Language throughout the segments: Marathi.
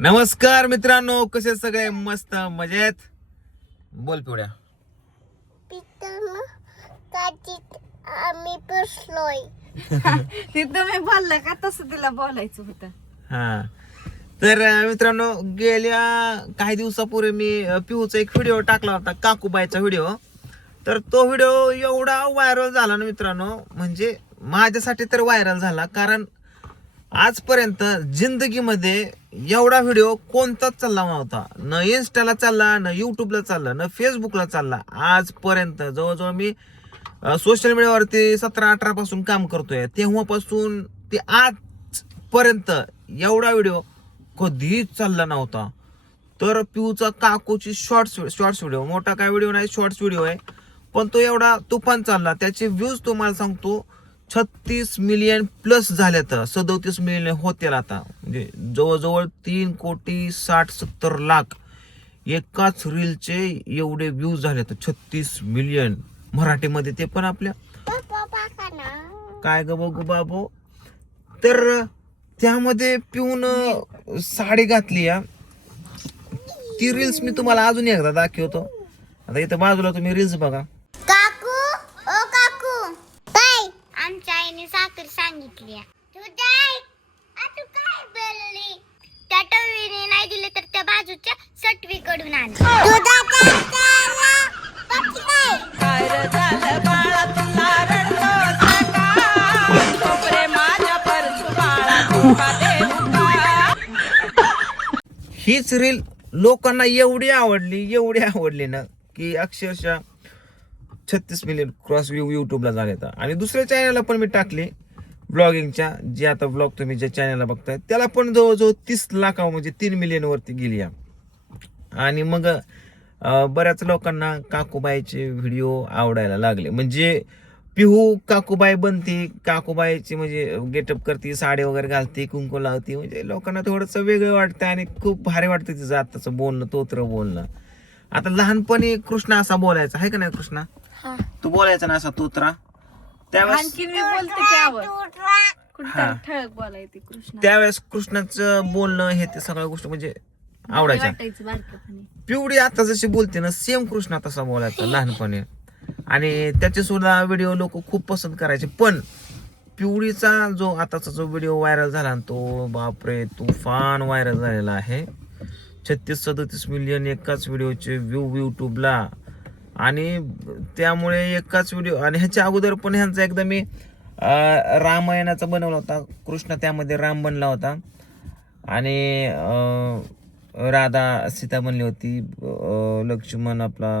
नमस्कार मित्रांनो कसे सगळे? मस्त मजेत? बोल पिवड्या पिताना काचीत आम्ही बसलोय. ते तुम्ही बोलला का तसं तिला बोलायचं होतं. हा. तर अं, मित्रांनो गेल्या काही दिवसापूर्वी मी अं, पिहूचा एक व्हिडिओ टाकला होता काकूबाईचा व्हिडिओ. तर तो व्हिडिओ एवढा व्हायरल झाला ना मित्रांनो म्हणजे माझ्यासाठी तर व्हायरल झाला कारण आजपर्यंत जिंदगीमध्ये एवढा व्हिडिओ कोणताच चालला नव्हता. न इन्स्टाला चालला न यूट्यूबला चालला न फेसबुकला चालला. आजपर्यंत जवळजवळ मी सोशल मीडियावरती सतरा अठरा पासून काम करतोय. तेव्हापासून ते आजपर्यंत एवढा व्हिडिओ कधीच चालला नव्हता. तर पिऊचा काकूची शॉर्ट्स शॉर्ट्स व्हिडिओ मोठा काय व्हिडिओ नाही शॉर्ट्स व्हिडिओ आहे. पण तो एवढा तुफान चालला. त्याचे व्ह्यूज तुम्हाला सांगतो छत्तीस मिलियन प्लस झाले तर सदोतीस मिलियन होतील आता. म्हणजे जवळजवळ तीन कोटी साठ सत्तर लाख एकाच रीलचे एवढे व्ह्यूज झाले तर छत्तीस मिलियन. मराठीमध्ये ते पण आपल्या. काय ग बघू बाबो? तर त्यामध्ये पिऊन साडी घातली या ती रील्स मी तुम्हाला अजून एकदा दाखवतो. आता इथं बाजूला तुम्ही रील्स बघा काकू ओ काकू काय आमच्या आईने साखर सांगितली तू काय बोलली? त्या टवीने नाही दिले तर त्या बाजूच्या सटवी कडून हीच रील लोकांना एवढी आवडली एवढी आवडली ना की अक्षरशः छत्तीस मिलियन क्रॉस व्ह्यू युट्यूबला झाले तर आणि दुसऱ्या चॅनलला पण मी टाकले. ब्लॉगिंगच्या जे आता ब्लॉग तुम्ही ज्या चॅनलला बघताय त्याला पण जवळजवळ तीस लाखा म्हणजे तीन मिलियन वरती गेली आहे. आणि मग बऱ्याच लोकांना काकूबाईचे व्हिडिओ आवडायला लागले. म्हणजे पिहू काकूबाई बनते काकूबाईची म्हणजे गेटअप करते साडी वगैरे घालते कुंकू लावते म्हणजे लोकांना थोडंसं वेगळं वाटतं आणि खूप भारी वाटतं तिचं आताचं बोलणं तोत्र बोलणं. आता लहानपणी कृष्णा असा बोलायचा आहे का नाही कृष्णा? तू बोलायचा ना असा तोत्रा? त्यावेळेस मी बोलते हा. कुठं ठळक बोलायचे कृष्ण. त्यावेळेस कृष्णाचं बोलणं हे ते सगळ्या गोष्टी म्हणजे आवडायच्या वाटायचं बारकेपणी. पिवडी आता जशी बोलते ना सेम कृष्णा तसा बोलायचा लहानपणी. आणि त्याचे सुद्धा व्हिडिओ लोक खूप पसंत करायचे. पण पिवडीचा जो आताचा जो व्हिडिओ व्हायरल झाला ना तो बापरे तुफान व्हायरल झालेला आहे. छत्तीस सदतीस मिलियन एकाच व्हिडिओचे व्ह्यू युट्यूबला आणि त्यामुळे एकाच व्हिडिओ आणि ह्याच्या अगोदर पण ह्यांचा एकदा मी रामायणाचा बनवला होता. कृष्ण त्यामध्ये राम बनला होता. आणि राधा सीता बनली होती. लक्ष्मण आपला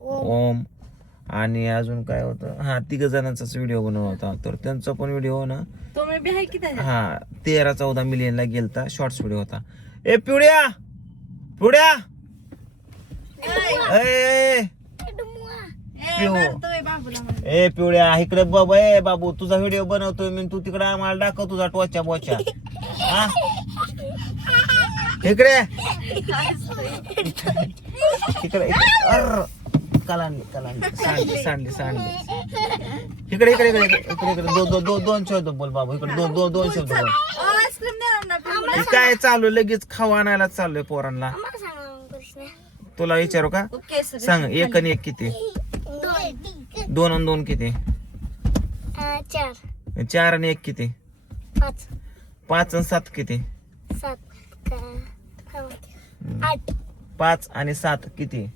ओम. आणि अजून काय होतं? हा तिघ जणांचाच व्हिडिओ बनवला होता. तर त्यांचा पण व्हिडिओ ना? हा तेरा चौदा मिलियनला गेलता. शॉर्ट्स व्हिडिओ होता. ए पिवड्या! पिवड्या! ए, पिऊ. मारतोय बाबूला म्हणून. ए पिवड्या इकडे बाबा ए बाबू तुझा व्हिडिओ बनवतोय मी तू तिकडे आम्हाला दाखव तुझा टोच्या बोच्या हा? इकडे. इकडे अर. कलांडी कलांडी. सांडली सांडली सांडली इकडे इकडे इकडे इकडे इकडे दोन दोन दोन दोन शब्द बोल बाबू. इकडे दोन दोन दोन शब्द बोल. अहो, आईस्क्रीम देणार ना पिऊला. हे काय चालू लगेच खावा आणायला चाललोय पोरांना. तुला विचारू का? ओके सर सांग. एक आणि एक किती? दोन. आणि दोन किती? चार. चार आणि एक किती? पाच. पाच आणि सात किती? सात. का- आठ. पाच आणि सात किती?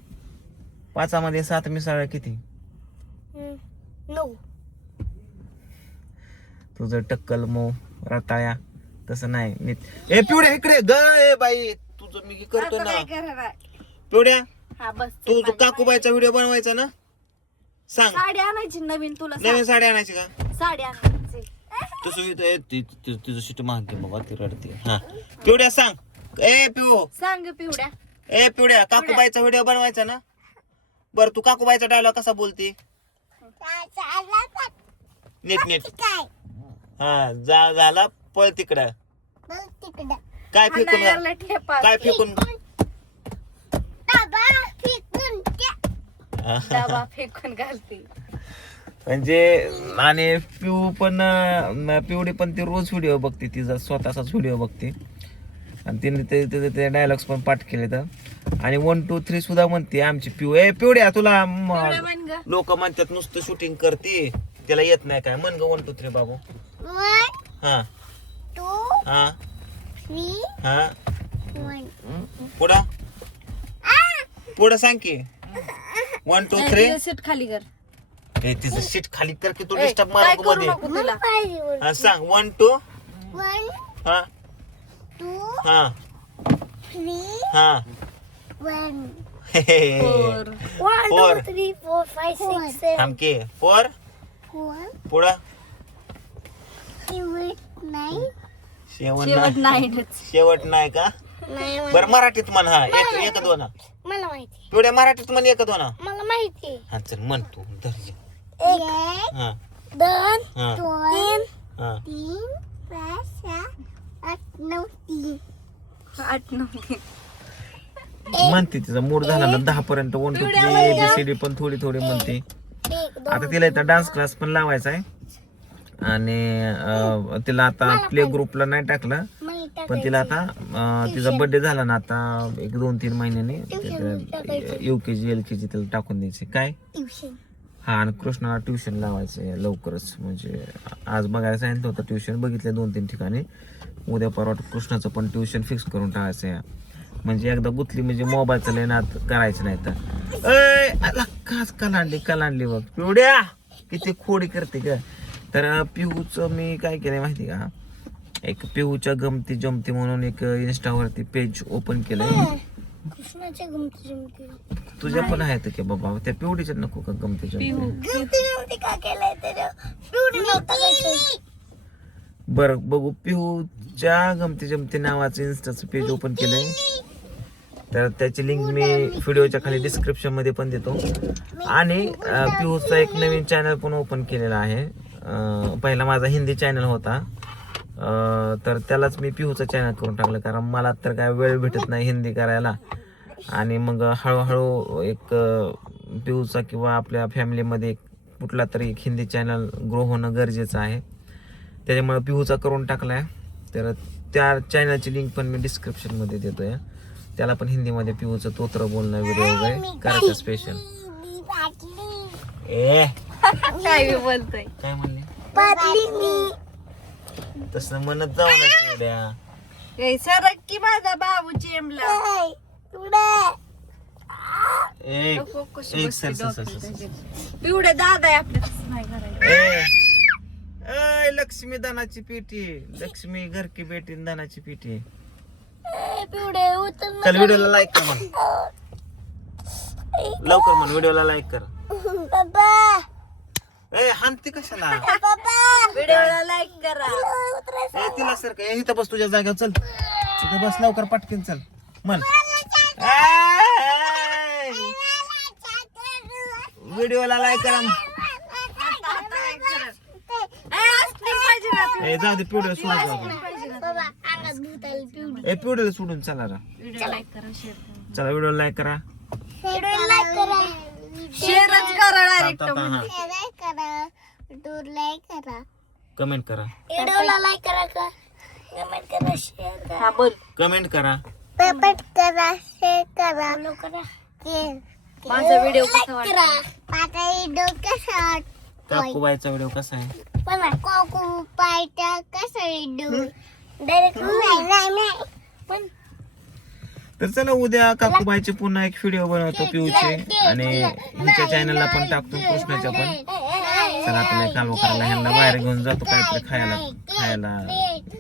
पाचामध्ये सात मिसळ किती? नऊ. तुझं टक्कल मो रताळ्या तसं नाही. नीट ए पिवड्या इकडे. ग ए बाई. तुझं मी करतो ना? पिवड्या हा बस तू तू काकूबाईचा व्हिडिओ बनवायचा ना? सांग. साडी आणायची नवीन तुला. नवीन साडी आणायची का? साडी आणायची ती- ती- तिचं सीट मागते बाबा ती रडते. हा. पिवड्या सांग. ए पिऊ सांग पिवड्या. ए पिवड्या काकूबाईचा व्हिडिओ बनवायचा ना? बर तू काकूबाईचा डायलॉग कसा बोलते? नीट नीट. काय हा जा झाला पळ तिकडं. काय फेकून घाल- हाणायला ठेपा काय फेकून डबा फेकून द्या. हा. डबा फेकून घालते. म्हणजे आणि पिऊ पण अं, पिवडी पण ती रोज व्हिडिओ बघते तिचा स्वतःचाच व्हिडिओ बघते. आणि तिने ते ते- ते डायलॉग्स पण पाठ केले तर आणि वन टू थ्री सुद्धा म्हणते आमची पिऊ. ए पिवड्या तुला म्हण ग. लोक म्हणतात नुसतं शूटिंग करते. त्याला येत नाही काय. म्हण ग वन टू थ्री बाबू. हा. हा. हा. पुढं. पुढं सांग की. वन टू थ्री सीट खाली कर. ए तिचं शीट खाली कर की तू डिस्टर्ब काय मारू करू मध्ये? नको तुला? पाहिजे हा, सांग. वन टू वन हा. टू हा. हा. One four Four. Two three four पुढं शेवट शेवट नाही नाही शेवट नाही का नाही बरं मराठीत म्हण हा. एक एक दोन. मला माहिती. पिवड्या मराठीत म्हण एक दोन. मला माहिती. हा चल म्हण तू. धर एक हा. दोन हा. तीन हा. तीन पाच सहा आठ नऊ तीन. आठ नऊ म्हणते तिचा मूड झाला ना दहा पर्यंत वन टू थ्री एबीसीडी पण थोडी थोडी म्हणते. एक आता तिला इथं डान्स क्लास पण लावायचा आहे. आणि अं, तिला आता प्ले ग्रुपला नाही टाकलं. मला पण तिला आता अं, तिचा बर्थडे झाला ना आता एक दोन तीन महिन्याने यू के जी एल के जी तिला टाकून द्यायचे. काय? ट्युशन हा आणि कृष्णाला ट्युशन लावायचं लवकरच. म्हणजे आज बघायला सांगितलं होतं ट्युशन बघितलं दोन तीन ठिकाणी. उद्या परवा कृष्णाचं पण ट्युशन फिक्स करून टाकायचं आहे म्हणजे एकदा गुतली म्हणजे मोबाईलचं लेनात करायचं नाही तर. आला खास कलांडली कलांडली बघ. पिवड्या किती खोडी करते ग. तर पिहूचं मी काय केलंय माहिती का? एक पिहूच्या गमती जमती म्हणून एक इन्स्टावरती पेज ओपन केलंय. कृष्णाच्या गमती जमती. तुझ्या पण आहेत की बाबा? त्या पिवडीच्या नको का गमती जमती? गमती जमती का केलंय तर पिवडी नव्हता करायचं. बरं बघू. पिहूच्या गमती जमती नावाचं इन्स्टाचं पेज ओपन केलंय. तर त्याची लिंक मी व्हिडिओच्या खाली डिस्क्रिप्शनमध्ये पण देतो. आणि अं, पिहूचा एक नवीन चॅनल पण ओपन केलेला आहे. पहिला माझा हिंदी चॅनल होता. तर त्यालाच मी पिहूचा चॅनल करून टाकलं कारण मला तर काय वेळ भेटत नाही हिंदी करायला. आणि मग हळूहळू एक पिहूचा किंवा आपल्या फॅमिलीमध्ये एक कुठला तरी एक हिंदी चॅनल ग्रो होणं गरजेचं आहे. त्याच्यामुळे पिहूचा करून टाकलाय. तर त्या चॅनलची लिंक पण मी डिस्क्रिप्शनमध्ये देतोय. त्याला पण हिंदीमध्ये पिहूचं तोत्र बोलणं व्हिडिओ वगैरे करायचं स्पेशल ए! काय बोलतोय? काय म्हणले? तसं म्हणत जाऊ ना तेवढ्या. ए, सरक की माझा बाबू चेमला. एक नको, कशी एक बसते सर सर डोक्यात सर त्याच्यात. पिवळे दादा आहे आपल्या तसं नाही करायचं ए ए, लक्ष्मी दानाची पेटी लक्ष्मी घर की बेटी दानाची पेटी ऐ, पिवडे उतर चल व्हिडिओला लाईक कर म्हण. लवकर म्हण व्हिडिओला लाईक कर. बाबा. ए हानते कशाला? बाबा. व्हिडिओला लाईक करा. सर का? इथं बस तुझ्या जागेवर चल. तिथं बस लवकर पटकीन चल. म्हण. व्हिडिओला लाईक करा. ए, असली पाहिजे ना तू. ए जाऊ दे पिवड्या सोडून जाऊ ए पिवड्याला सोडून चला रा. व्हिडिओ लाईक करा. शेअर करा चला व्हिडिओ लाईक करा व्हिडिओ लाईक करा शेअरच करा. डायरेक्ट लाईक करा. कमेंट करा. व्हिडिओला लाईक करा का? कमेंट करा शेअर करा. हा बोल. कमेंट करा. पेपट करा शेअर करा. फॉलो करा. माझा व्हिडिओ कसा वाटला? करा. माझा व्हिडिओ कसा वाटतोय? काकूबाईचा व्हिडिओ कसा आहे? पण कोकू पायटा कसा व्हिडिओ डायरेक्ट नाही नाही नाही. पण तर चला उद्या काकूबाईचे पुन्हा एक व्हिडिओ बनवतो पिऊचे. आणि हिच्या चॅनलला पण टाकतो कृष्णाच्या पण. चला आता कालवा करायला ह्यांना बाहेर घेऊन जातो काहीतरी खायला खायला.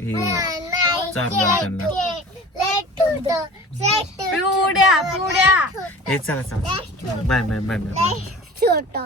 हे चारणार त्यांना. पिवड्या पिवड्या. हे चला चला. Bye bye bye bye. छोट.